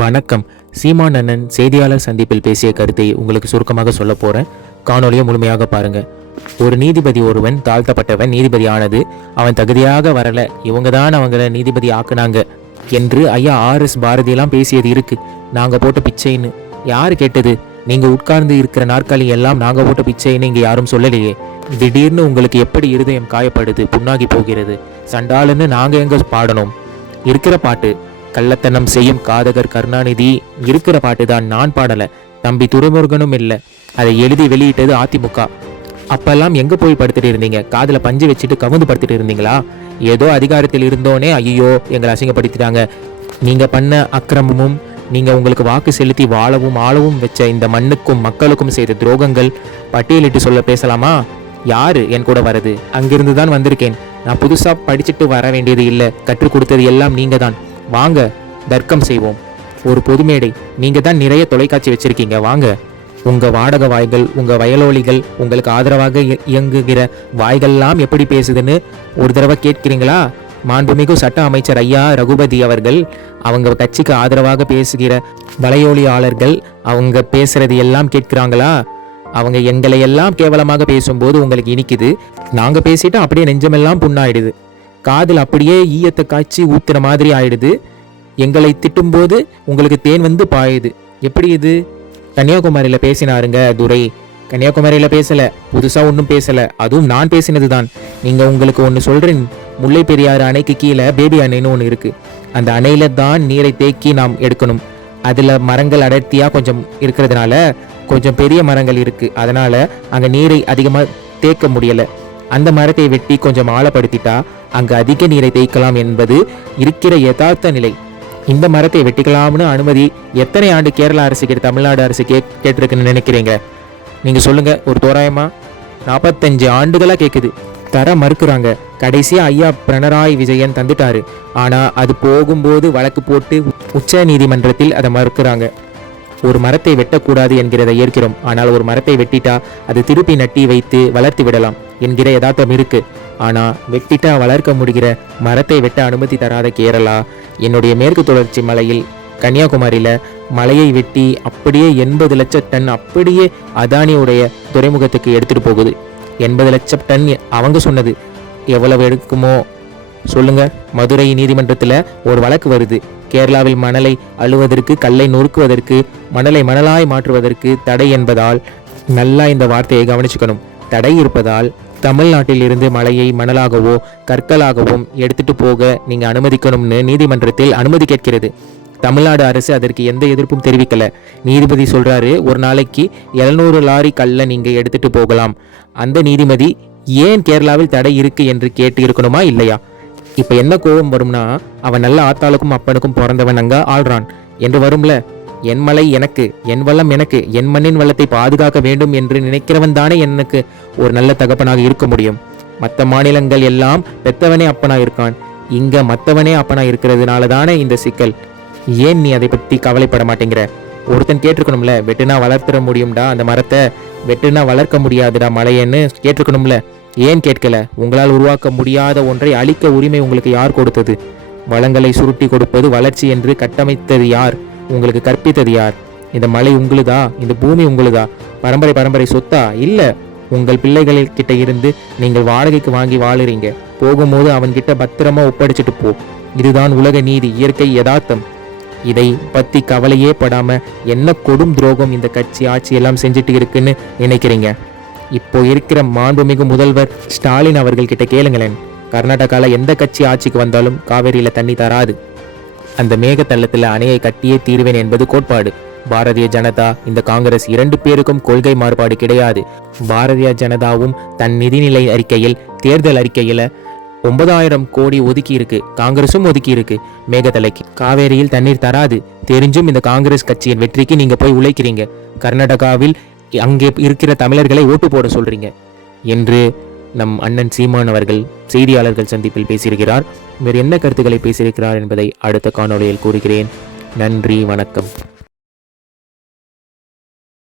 வணக்கம். சீமான் அண்ணன் செய்தியாளர் சந்திப்பில் பேசிய கருத்தை உங்களுக்கு சுருக்கமாக சொல்ல போறேன். காணொலியை முழுமையாக பாருங்க. ஒரு நீதிபதி ஒருவன் தாழ்த்தப்பட்டவன் நீதிபதி ஆனது அவன் தகுதியாக வரல, இவங்க தான் அவங்கள நீதிபதி ஆக்குனாங்க என்று ஐயா RS பாரதியெல்லாம் பேசியது இருக்கு. நாங்க போட்ட பிச்சைன்னு யாரு கேட்டது? நீங்க உட்கார்ந்து இருக்கிற நாற்காலி எல்லாம் நாங்க போட்ட பிச்சைன்னு இங்க யாரும் சொல்லலையே. திடீர்னு உங்களுக்கு எப்படி இருதயம் காயப்படுது, புண்ணாகி போகிறது? சண்டாளுன்னு நாங்க எங்க பாடணும்? இருக்கிற பாட்டு கள்ளத்தனம் செய்யும் காதகர் கருணாநிதி இருக்கிற பாட்டு தான், நான் பாடல. தம்பி துரைமுருகனும் இல்லை. அதை எழுதி வெளியிட்டது அதிமுக. அப்பெல்லாம் எங்க போய் படுத்துட்டு இருந்தீங்க? காதுல பஞ்சு வச்சுட்டு கவுந்து படுத்துட்டு இருந்தீங்களா? ஏதோ அதிகாரத்தில் இருந்தோனே ஐயோ எங்களை அசிங்கப்படுத்திட்டாங்க. நீங்க பண்ண அக்கிரமமும் நீங்க உங்களுக்கு வாக்கு செலுத்தி வாழவும் ஆளவும் வச்ச இந்த மண்ணுக்கும் மக்களுக்கும் செய்த துரோகங்கள் பட்டியலிட்டு சொல்ல பேசலாமா? யாரு என் கூட வரது? அங்கிருந்து தான் வந்திருக்கேன். நான் புதுசா படிச்சுட்டு வர வேண்டியது இல்லை. கற்றுக் கொடுத்தது எல்லாம் நீங்க தான். வாங்க தர்க்கம் செய்வோம். ஒரு பொதுமேடை, நீங்க தான் நிறைய தொலைக்காட்சி வச்சிருக்கீங்க. வாங்க, உங்க வாடக வாய்கள், உங்க வயலோலிகள், உங்களுக்கு ஆதரவாக இயங்குகிற வாய்கள்லாம் எப்படி பேசுதுன்னு ஒரு தடவை கேட்கிறீங்களா? மாண்புமிகு சட்ட அமைச்சர் ஐயா ரகுபதி அவர்கள், அவங்க கட்சிக்கு ஆதரவாக பேசுகிற வலையொலியாளர்கள் அவங்க பேசுறது எல்லாம் கேட்கிறாங்களா? அவங்க எங்களை எல்லாம் கேவலமாக பேசும்போது உங்களுக்கு இனிக்குது. நாங்க பேசிட்டு அப்படியே நெஞ்சமெல்லாம் புண்ணாயிடுது. காதில் அப்படியே ஈயத்தை காய்ச்சி ஊத்துற மாதிரி ஆயிடுது. எங்களை திட்டும்போது உங்களுக்கு தேன் வந்து பாயுது. எப்படி இது? கன்னியாகுமரியில பேசினாருங்க துரை. கன்னியாகுமரியில பேசல, புதுசா ஒன்றும் பேசல. அதுவும் நான் பேசினது தான். நீங்க உங்களுக்கு ஒன்று சொல்றேன். முல்லை பெரியாறு அணைக்கு கீழே பேபி அணைன்னு ஒன்று இருக்கு. அந்த அணையில தான் நீரை தேக்கி நாம் எடுக்கணும். அதுல மரங்கள் அடர்த்தியா கொஞ்சம் இருக்கிறதுனால கொஞ்சம் பெரிய மரங்கள் இருக்கு. அதனால அங்க நீரை அதிகமா தேக்க முடியல. அந்த மரத்தை வெட்டி கொஞ்சம் ஆழப்படுத்திட்டா அங்க அதிக நீரை தேய்க்கலாம் என்பது இருக்கிற யதார்த்த நிலை. இந்த மரத்தை வெட்டிக்கலாம்னு அனுமதி எத்தனை ஆண்டு கேரள அரசு கிட்ட தமிழ்நாடு அரசு கேட்டிருக்குன்னு நினைக்கிறீங்க? நீங்க சொல்லுங்க. ஒரு தோராயமா 45 ஆண்டுகளா கேக்குது. தர மறுக்கிறாங்க. கடைசியா ஐயா பினராயி விஜயன் தந்துட்டாரு. ஆனா அது போகும்போது வழக்கு போட்டு உச்ச நீதிமன்றத்தில் அதை மறுக்கிறாங்க. ஒரு மரத்தை வெட்டக்கூடாது என்கிறதை ஏற்கிறோம். ஆனால் ஒரு மரத்தை வெட்டிட்டா அது திருப்பி நட்டி வைத்து வளர்த்து விடலாம் என்கிற யதார்த்தம் இருக்கு. ஆனா வெட்டிட்டா வளர்க்க முடிகிற மரத்தை வெட்ட அனுமதி தராத கேரளா என்னுடைய மேற்கு தொடர்ச்சி மலையில் கன்னியாகுமரியில மலையை வெட்டி அப்படியே 80 லட்சம் டன் அப்படியே அதானியுடைய துறைமுகத்துக்கு எடுத்துட்டு போகுது. 80 லட்சம் டன் அவங்க சொன்னது. எவ்வளவு எடுக்குமோ சொல்லுங்க. மதுரை நீதிமன்றத்தில் ஒரு வழக்கு வருது. கேரளாவில் மணலை அள்ளுவதற்கு, கல்லை நொறுக்குவதற்கு, மணலை மணலாய் மாற்றுவதற்கு தடை என்பதால், நல்லா இந்த வார்த்தையை கவனிச்சுக்கணும், தடை இருப்பதால் தமிழ்நாட்டில் இருந்து மலையை மணலாகவோ கற்களாகவும் எடுத்துட்டு போக நீங்க அனுமதிக்கணும்னு நீதிமன்றத்தில் அனுமதி கேட்கிறது. தமிழ்நாடு அரசு அதற்கு எந்த எதிர்ப்பும் தெரிவிக்கல. நீதிபதி சொல்றாரு, ஒரு நாளைக்கு 700 லாரி கல்லை நீங்க எடுத்துட்டு போகலாம். அந்த நீதிபதி ஏன் கேரளாவில் தடை இருக்கு என்று கேட்டு இருக்கணுமா இல்லையா? இப்ப என்ன கோபம் வரும்னா, அவன் நல்ல ஆத்தாளுக்கும் அப்பனுக்கும் பிறந்தவன் அங்க ஆள்றான் என்று வரும்ல. என் மலை எனக்கு, என் வளம் எனக்கு, என் மண்ணின் வளத்தை பாதுகாக்க வேண்டும் என்று நினைக்கிறவன் தானே எனக்கு ஒரு நல்ல தகப்பனாக இருக்க முடியும். மற்ற மாநிலங்கள் எல்லாம் பெத்தவனே அப்பனா இருக்கான். இங்க மத்தவனே அப்பனா இருக்கிறதுனால தானே இந்த சிக்கல். ஏன் நீ அதை பத்தி கவலைப்பட மாட்டேங்கிற? ஒருத்தன் கேட்டிருக்கணும்ல, வெட்டுனா வளர்த்துற முடியும்டா அந்த மரத்தை, வெட்டுனா வளர்க்க முடியாதுடா மலையன்னு கேட்டிருக்கணும்ல. ஏன் கேட்கல? உங்களால் உருவாக்க முடியாத ஒன்றை அழிக்க உரிமை உங்களுக்கு யார் கொடுத்தது? வளங்களை சுருட்டி கொடுப்பது வளர்ச்சி என்று கட்டமைத்தது யார்? உங்களுக்கு கற்பித்தது யார்? இந்த மலை உங்களுதா? இந்த பூமி உங்களுதா? பரம்பரை சொத்தா? இல்ல, உங்கள் பிள்ளைகளில் கிட்ட இருந்து நீங்கள் வாடகைக்கு வாங்கி வாழுறீங்க. போகும்போது அவன்கிட்ட பத்திரமா ஒப்படைச்சிட்டு போ. இதுதான் உலக நீதி, இயற்கை யதார்த்தம். இதை பத்தி கவலையே படாம என்ன கொடும் துரோகம் இந்த கட்சி ஆட்சி எல்லாம் செஞ்சுட்டு இருக்குன்னு நினைக்கிறீங்க? இப்போ இருக்கிற மாண்புமிகு முதல்வர் ஸ்டாலின் அவர்கள் கிட்ட கேளுங்களேன். கர்நாடகால எந்த கட்சி ஆட்சிக்கு வந்தாலும் காவேரியில தண்ணி தராது. அந்த மேகத்தள்ளத்துல அணையை கட்டியே தீர்வேன் என்பது கோட்பாடு. பாரதிய ஜனதா, இந்த காங்கிரஸ் 2 பேருக்கும் கொள்கை மாறுபாடு கிடையாது. பாரதிய ஜனதாவும் தன் நிதிநிலை அறிக்கையில், தேர்தல் அறிக்கையில 9,000 கோடி ஒதுக்கி இருக்கு. காங்கிரஸும் ஒதுக்கி இருக்கு மேகத்தலைக்கு. காவேரியில் தண்ணீர் தராது தெரிஞ்சும் இந்த காங்கிரஸ் கட்சியின் வெற்றிக்கு நீங்க போய் உழைக்கிறீங்க. கர்நாடகாவில் அங்கே இருக்கிற தமிழர்களை ஓட்டு போட சொல்றீங்க என்று நம் அண்ணன் சீமான் அவர்கள் செய்தியாளர்கள் சந்திப்பில் பேசியிருக்கிறார். வேறு என்ன கருத்துக்களை பேசியிருக்கிறார் என்பதை அடுத்த காணொளியில் கூறுகிறேன். நன்றி, வணக்கம்.